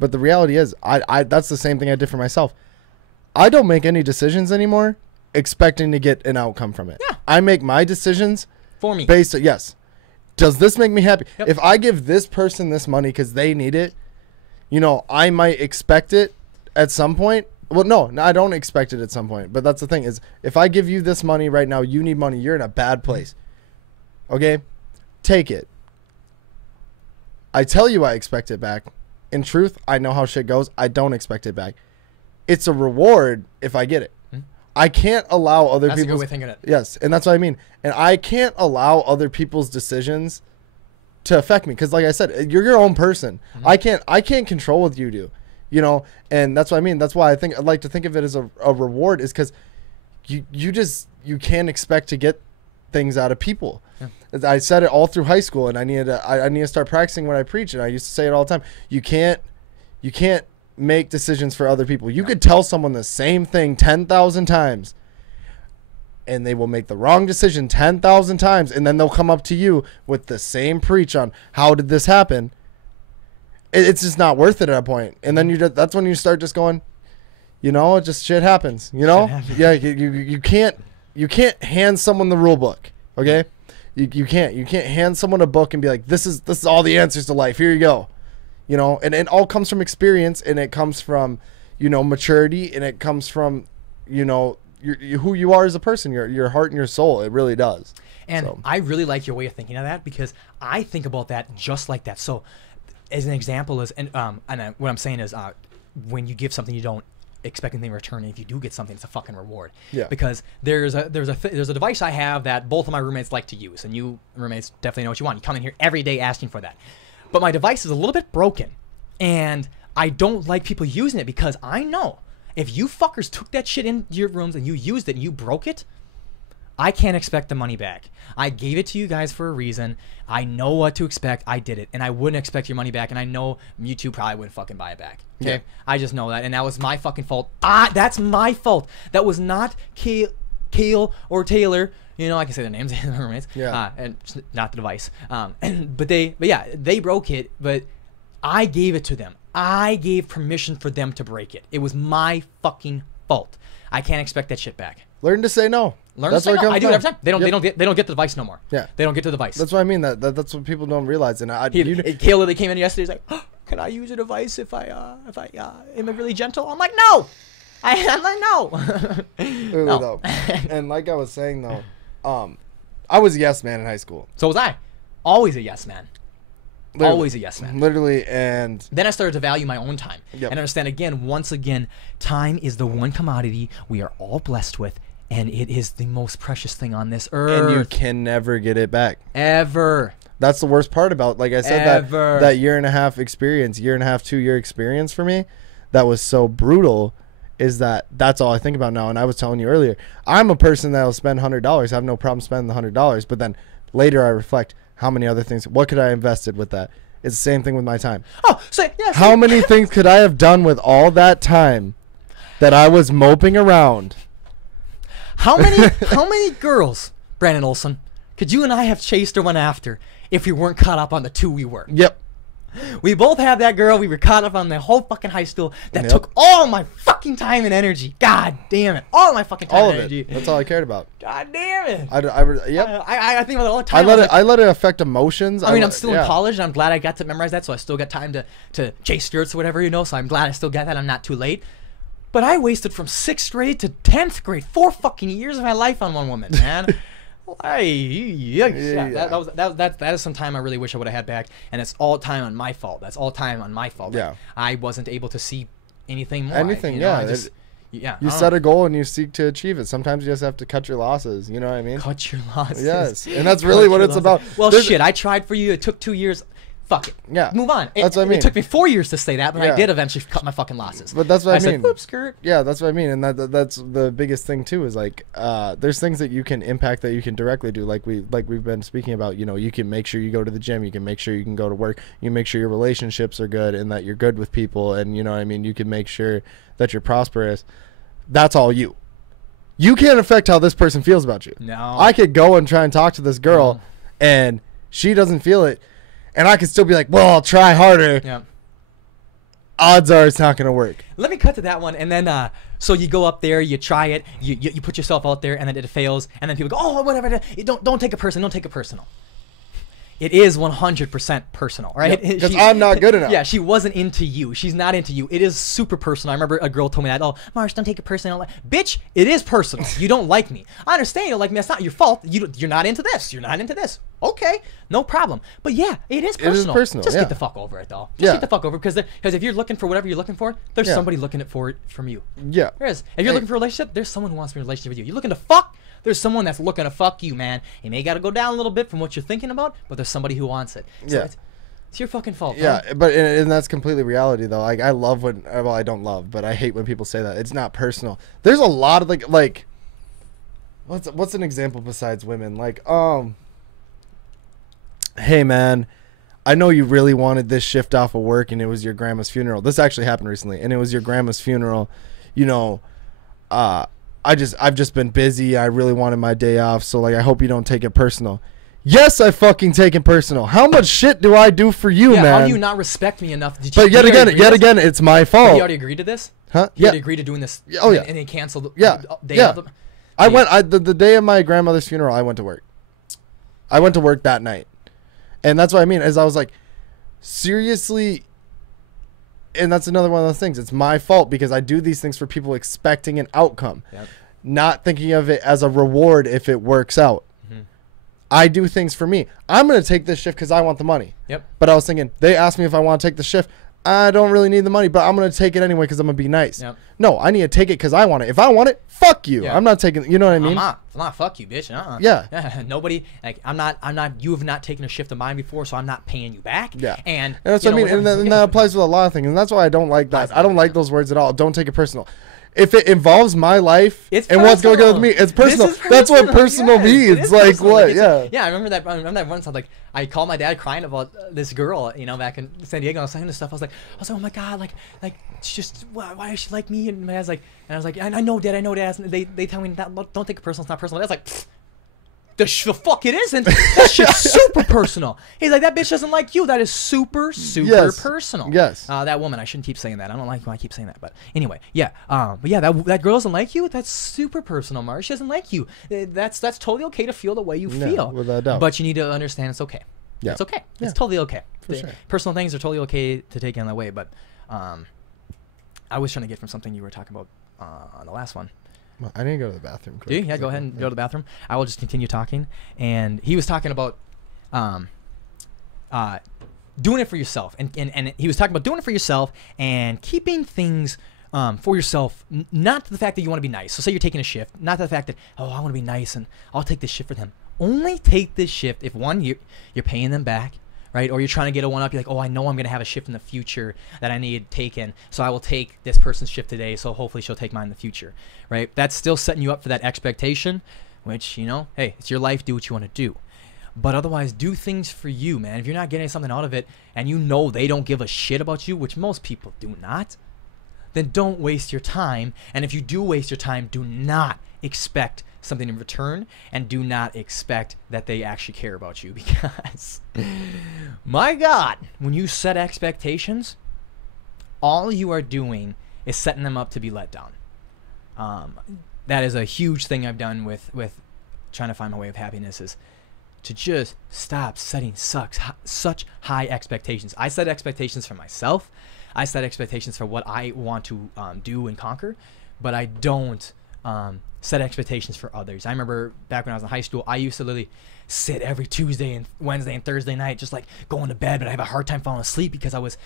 But the reality is, I that's the same thing I did for myself. I don't make any decisions anymore expecting to get an outcome from it. Yeah. I make my decisions for me. Based on, yes. Does this make me happy? Yep. If I give this person this money because they need it, I might expect it at some point. Well, no, I don't expect it at some point. But that's the thing is, if I give you this money right now, you need money, you're in a bad place. Okay? Take it. I tell you I expect it back. In truth, I know how shit goes. I don't expect it back. It's a reward if I get it. I can't allow other people's... That's a good way of thinking it. Yes, and that's what I mean. And I can't allow other people's decisions to affect me, because like I said, you're your own person. Mm-hmm. I can't control what you do, and that's what I mean. That's why I like to think of it as a reward, is because you can't expect to get things out of people. Yeah. I said it all through high school, and I need to start practicing what I preach, and I used to say it all the time. You can't make decisions for other people. You could tell someone the same thing 10,000 times, and they will make the wrong decision 10,000 times, and then they'll come up to you with the same preach on how did this happen. It's just not worth it at a point. And then that's when you start just going, it just shit happens. Yeah, you can't hand someone the rule book. Okay, you can't hand someone a book and be like, this is all the answers to life. Here you go. And it all comes from experience, and it comes from, maturity, and it comes from, who you are as a person, your heart and your soul. It really does. And I really like your way of thinking of that, because I think about that just like that. So as an example what I'm saying is, when you give something, you don't expect anything in return. And if you do get something, it's a fucking reward. Yeah. Because there's a device I have that both of my roommates like to use, and you roommates definitely know what you want. You come in here every day asking for that. But my device is a little bit broken, and I don't like people using it, because I know if you fuckers took that shit in your rooms and you used it and you broke it, I can't expect the money back. I gave it to you guys for a reason. I know what to expect. I did it, and I wouldn't expect your money back, and I know you two probably wouldn't fucking buy it back. Okay? Yeah. I just know that, and that was my fucking fault. That's my fault. That was not Kale or Taylor. I can say their names, my roommates. Yeah. And not the device. But they broke it, but I gave it to them. I gave permission for them to break it. It was my fucking fault. I can't expect that shit back. Learn to say no. Learn to say no. I do it every time. They don't get the device no more. Yeah. They don't get the device. That's what I mean. That's what people don't realize. And Kayla, they came in yesterday. He's like, oh, can I use a device if I am really gentle? I'm like, no. I'm like, no. No. And like I was saying though, I was a yes man in high school. So was I. Always a yes man. Literally, always a yes man. Literally, and then I started to value my own time. Yep. And understand once again, time is the one commodity we are all blessed with, and it is the most precious thing on this earth. And you can never get it back. Ever. That's the worst part about, like I said, that year and a half experience, 2-year experience for me, that was so brutal, is that's all I think about now. And I was telling you earlier, I'm a person that will spend $100. I have no problem spending the $100, but then later I reflect, how many other things, what could I have invested with that? It's the same thing with my time. Oh, so yeah. How many things could I have done with all that time that I was moping around? How many girls, Brandon Olson, could you and I have chased or went after if we weren't caught up on the 2 we were? Yep. We both have that girl. We were caught up on the whole fucking high school that took all my fucking time and energy. God damn it. All my fucking time All and of energy. it. That's all I cared about. God damn it. Yep. I think about it all the time. I let it affect emotions. I mean, I'm still in college, and I'm glad I got to memorize that, so I still got time to chase skirts or whatever, you know, so I'm glad I still got that. I'm not too late. But I wasted from 6th grade to 10th grade 4 fucking years of my life on one woman, man. That is some time I really wish I would have had back, and it's all time on my fault. That's all time on my fault. Yeah. I wasn't able to see anything more. Anything, You set a goal and you seek to achieve it. Sometimes you just have to cut your losses. You know what I mean? Cut your losses. Yes, and that's really what it's about. Well, shit, I tried for you. It took 2 years. Fuck it. Yeah. Move on. That's what I mean. It took me 4 years to say that, but Yeah. I did eventually cut my fucking losses. But that's what I mean. said, "Oops, skirt." Yeah, that's what I mean, and that's the biggest thing too. Is like, there's things that you can impact that you can directly do. Like we've been speaking about. You know, you can make sure you go to the gym. You can make sure you can go to work. You can make sure your relationships are good and that you're good with people. And you know what I mean. You can make sure that you're prosperous. That's all you. You can't affect how this person feels about you. No. I could go and try and talk to this girl, and she doesn't feel it. And I can still be like, well, I'll try harder. Yeah. Odds are it's not going to work. Let me cut to that one. And then, so you go up there, you try it, you put yourself out there, and then it fails. And then people go, oh, whatever. Don't take it personal. Don't take it personal. It is 100% personal, right? Because I'm not good enough. Yeah, she wasn't into you. She's not into you. It is super personal. I remember a girl told me that, oh, Marsh, don't take it personal. Bitch, it is personal. You don't like me. I understand you don't like me. That's not your fault. You're not into this. You're not into this. Okay, no problem. But yeah, it is personal. It is personal, Just yeah. get the fuck over it, though. Just get the fuck over it. Because if you're looking for whatever you're looking for, there's somebody looking for it from you. Yeah. There is. If you're looking for a relationship, there's someone who wants to be in a relationship with you. You're looking to fuck, there's someone that's looking to fuck you, man. You may got to go down a little bit from what you're thinking about, but there's somebody who wants it. So Yeah. it's your fucking fault. Yeah, bro. but and that's completely reality though. Like I love when, well, I don't love, but I hate when people say that. It's not personal. There's a lot of like what's an example besides women? Like, hey man, I know you really wanted this shift off of work and it was your grandma's funeral. This actually happened recently, and it was your grandma's funeral. You know, I've just been busy. I really wanted my day off, so like I hope you don't take it personal. Yes, I fucking take it personal. How much shit do I do for you, man? How do you not respect me enough? But yet again, it's my fault. Have you already agreed to this? Huh? You already agreed to doing this? Oh, yeah. And they canceled the day Yeah. of the... I went the day of my grandmother's funeral. I went to work. I went to work that night, and that's what I mean. Is I was like, seriously. And that's another one of those things. It's my fault because I do these things for people expecting an outcome, not thinking of it as a reward if it works out. I do things for me. I'm going to take this shift because I want the money. Yep. But I was thinking, they asked me if I want to take the shift. I don't really need the money, but I'm going to take it anyway because I'm going to be nice. Yep. No, I need to take it because I want it. If I want it, fuck you. Yeah. I'm not taking, you know what I mean? I'm not fuck you, bitch. Yeah. Nobody, like, you have not taken a shift of mine before, so I'm not paying you back. Yeah. And that's what I mean. And that applies with a lot of things. And that's why I don't like that. I don't like those words at all. Don't take it personal. If it involves my life and what's going on with me, it's personal. That's what personal means. Like what? Yeah. Yeah, I remember that one time. Like I called my dad crying about this girl, you know, back in San Diego. I was saying this stuff. I was like, oh my god, like it's just why does she like me? And my dad's like, and I was like, I know, Dad, I know, Dad. And they tell me that don't take it personal. It's not personal. That's like. The fuck it isn't. That shit's super personal. He's like, that bitch doesn't like you. That is super personal. Yes. That woman, I shouldn't keep saying that. I don't like when I keep saying that. But anyway, yeah. But yeah, that girl doesn't like you. That's super personal, Marsh. She doesn't like you. That's totally okay to feel the way you feel. Without a doubt. But you need to understand it's okay. Yeah. It's okay. Yeah. It's totally okay. For sure. Personal things are totally okay to take in that way. But I was trying to get from something you were talking about on the last one. I need to go to the bathroom quick. Do you? Yeah, go ahead and go to the bathroom. I will just continue talking. And he was talking about doing it for yourself. And he was talking about doing it for yourself and keeping things for yourself, not to the fact that you want to be nice. So say you're taking a shift, not to the fact that, oh, I want to be nice and I'll take this shift for them. Only take this shift if, one, you're paying them back. Right? Or you're trying to get a one up. You're like, oh, I know I'm going to have a shift in the future that I need taken. So I will take this person's shift today. So hopefully she'll take mine in the future. Right? That's still setting you up for that expectation, which, you know, hey, it's your life. Do what you want to do. But otherwise, do things for you, man. If you're not getting something out of it and you know they don't give a shit about you, which most people do not, then don't waste your time. And if you do waste your time, do not expect something in return, and do not expect that they actually care about you, because my God, when you set expectations, all you are doing is setting them up to be let down. That is a huge thing I've done with trying to find my way of happiness, is to just stop setting such high expectations. I set expectations for myself. I set expectations for what I want to do and conquer, but I don't set expectations for others. I remember back when I was in high school, I used to literally sit every Tuesday and Wednesday and Thursday night just like going to bed, but I have a hard time falling asleep because I was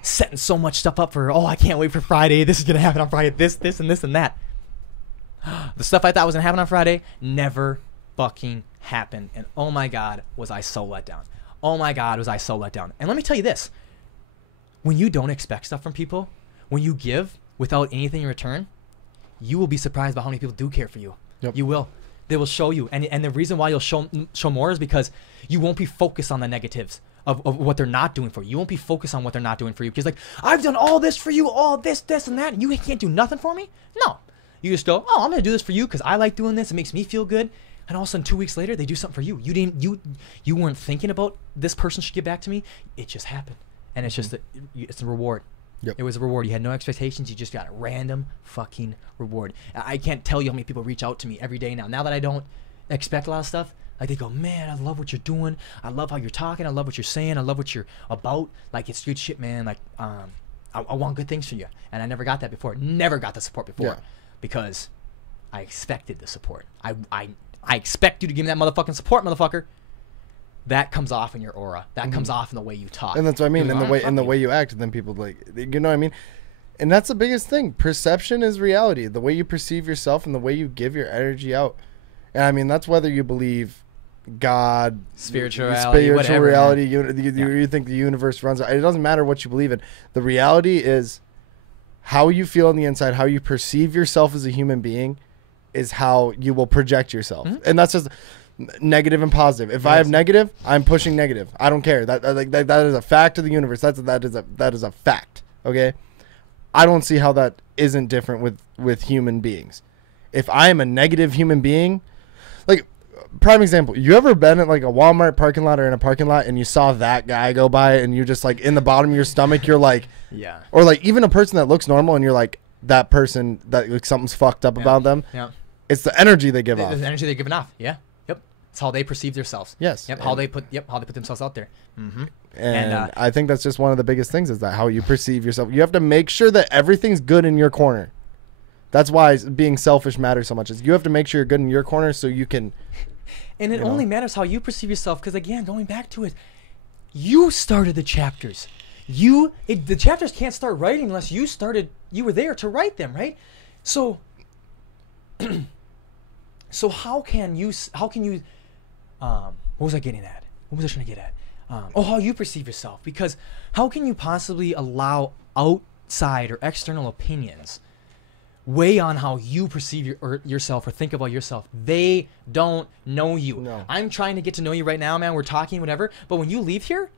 setting so much stuff up for, oh, I can't wait for Friday. This is going to happen on Friday. This, and this, and that. The stuff I thought was going to happen on Friday never fucking happened. And oh my God, was I so let down. Oh my God, was I so let down. And let me tell you this. When you don't expect stuff from people, when you give without anything in return, you will be surprised by how many people do care for you. Yep. You will. They will show you. And the reason why you'll show more is because you won't be focused on the negatives of what they're not doing for you. You won't be focused on what they're not doing for you. Because like, I've done all this for you, all this, and that, and you can't do nothing for me? No. You just go, oh, I'm going to do this for you because I like doing this. It makes me feel good. And all of a sudden, 2 weeks later, they do something for you. You weren't thinking about this person should get back to me. It just happened. And it's just it's a reward. Yep. It was a reward. You had no expectations. You just got a random fucking reward. I can't tell you how many people reach out to me every day now. Now that I don't expect a lot of stuff, like they go, man, I love what you're doing. I love how you're talking. I love what you're saying. I love what you're about. Like, it's good shit, man. Like, I want good things for you. And I never got that before. Never got the support before because I expected the support. I expect you to give me that motherfucking support, motherfucker. That comes off in your aura. That comes off in the way you talk. And that's what I mean, in the way you act. And then people like, you know what I mean? And that's the biggest thing. Perception is reality. The way you perceive yourself and the way you give your energy out. And I mean, that's whether you believe God, spirituality, whatever, reality, you think the universe runs. It doesn't matter what you believe in. The reality is how you feel on the inside, how you perceive yourself as a human being is how you will project yourself. Mm-hmm. And that's just negative and positive. If I have negative, I'm pushing negative. I don't care. That is a fact of the universe. That is a fact. Okay, I don't see how that isn't different with human beings. If I am a negative human being, like prime example, you ever been at like a Walmart parking lot or in a parking lot and you saw that guy go by and you're just like in the bottom of your stomach, you're like, yeah. Or like even a person that looks normal and you're like, that person that like something's fucked up about them. Yeah. It's the energy they give off. The energy they're giving off. Yeah. It's how they perceive themselves. Yes. Yep. How they put themselves out there. Mm-hmm. And I think that's just one of the biggest things is that how you perceive yourself. You have to make sure that everything's good in your corner. That's why being selfish matters so much. Is you have to make sure you're good in your corner so you can. And it only matters how you perceive yourself because again, going back to it, you started the chapters. The chapters can't start writing unless you were there to write them, right? So. So how can you what was I getting at? What was I trying to get at? How you perceive yourself. Because how can you possibly allow outside or external opinions weigh on how you perceive yourself or think about yourself? They don't know you. No. I'm trying to get to know you right now, man. We're talking, whatever. But when you leave here,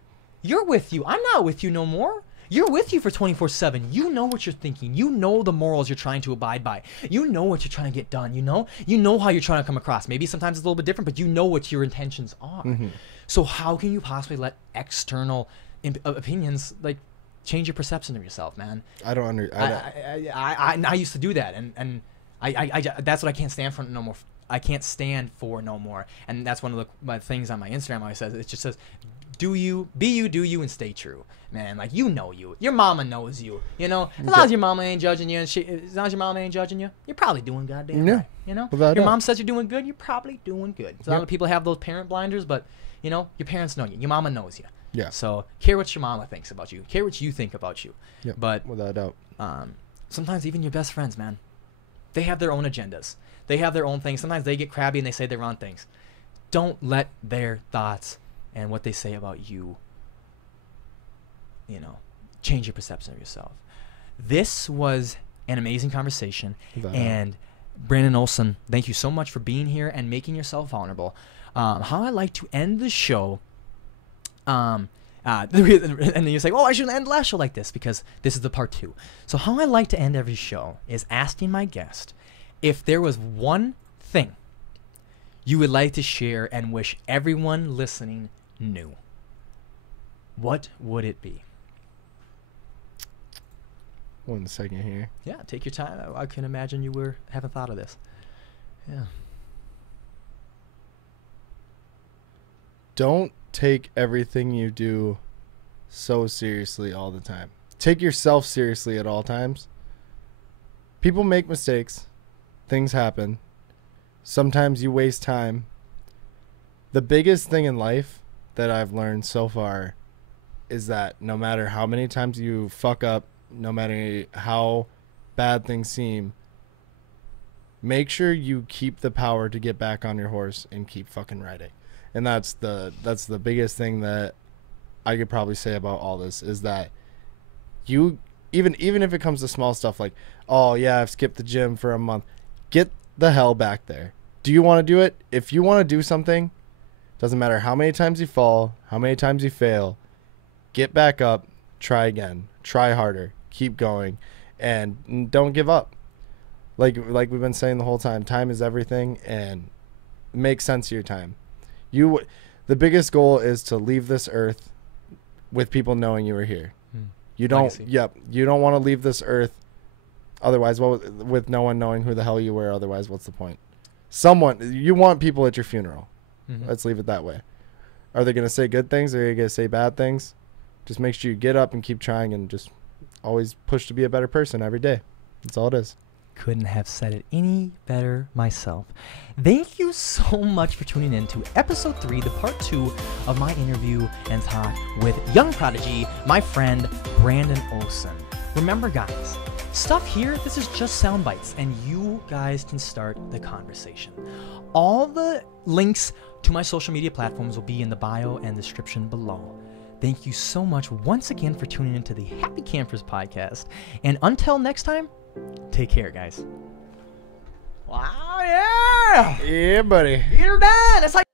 you're with you. I'm not with you no more. You're with you for 24/7. You know what you're thinking. You know the morals you're trying to abide by. You know what you're trying to get done. You know how you're trying to come across. Maybe sometimes it's a little bit different, but you know what your intentions are. Mm-hmm. So how can you possibly let external opinions like change your perception of yourself, man? I don't understand. I used to do that, and I that's what I can't stand for no more. I can't stand for no more. And that's one of my things on my Instagram always says. It just says, do you, and stay true. Man, like, you know you. Your mama knows you. You know? As long as your mama ain't judging you, you're probably doing goddamn right. You know? Your mom says you're doing good, you're probably doing good. So a lot of people have those parent blinders, but, you know, your parents know you. Your mama knows you. Yeah. So, care what your mama thinks about you. Care what you think about you. Yeah, but without a doubt. Sometimes even your best friends, man, they have their own agendas. They have their own things. Sometimes they get crabby and they say the wrong things. Don't let their thoughts and what they say about you, you know, change your perception of yourself. This was an amazing conversation. And Brandon Olson, thank you so much for being here and making yourself vulnerable. How I like to end the show, and then you say, oh, I shouldn't end the last show like this because this is the part 2. So how I like to end every show is asking my guest if there was one thing you would like to share and wish everyone listening knew. What would it be? 1 second here. Yeah, take your time. I can imagine you haven't thought of this. Yeah. Don't take everything you do so seriously all the time. Take yourself seriously at all times. People make mistakes. Things happen. Sometimes you waste time. The biggest thing in life that I've learned so far is that no matter how many times you fuck up, no matter how bad things seem, make sure you keep the power to get back on your horse and keep fucking riding. And that's the biggest thing that I could probably say about all this, is that you, even if it comes to small stuff like, oh yeah, I've skipped the gym for a month, get the hell back there. Do you want to do it? If you want to do something, doesn't matter how many times you fall, how many times you fail, get back up, try again, try harder, keep going, and don't give up. Like we've been saying the whole time, time is everything, and make sense of your time. The biggest goal is to leave this earth with people knowing you were here. You don't, you don't want to leave this earth otherwise, with no one knowing who the hell you were. Otherwise, what's the point? You want people at your funeral. Let's leave it that way. Are they going to say good things, or are they going to say bad things? Just make sure you get up and keep trying, and just always push to be a better person every day. That's all it is. Couldn't have said it any better myself. Thank you so much for tuning in to episode 3, the part 2 of my interview and talk with young prodigy, my friend Brandon Olson. Remember, guys, stuff here, this is just sound bites, and you guys can start the conversation. All the links to my social media platforms will be in the bio and description below. Thank you so much once again for tuning into the Happy Campers podcast. And until next time, take care, guys. Wow, yeah! Yeah, buddy. You're done. It's like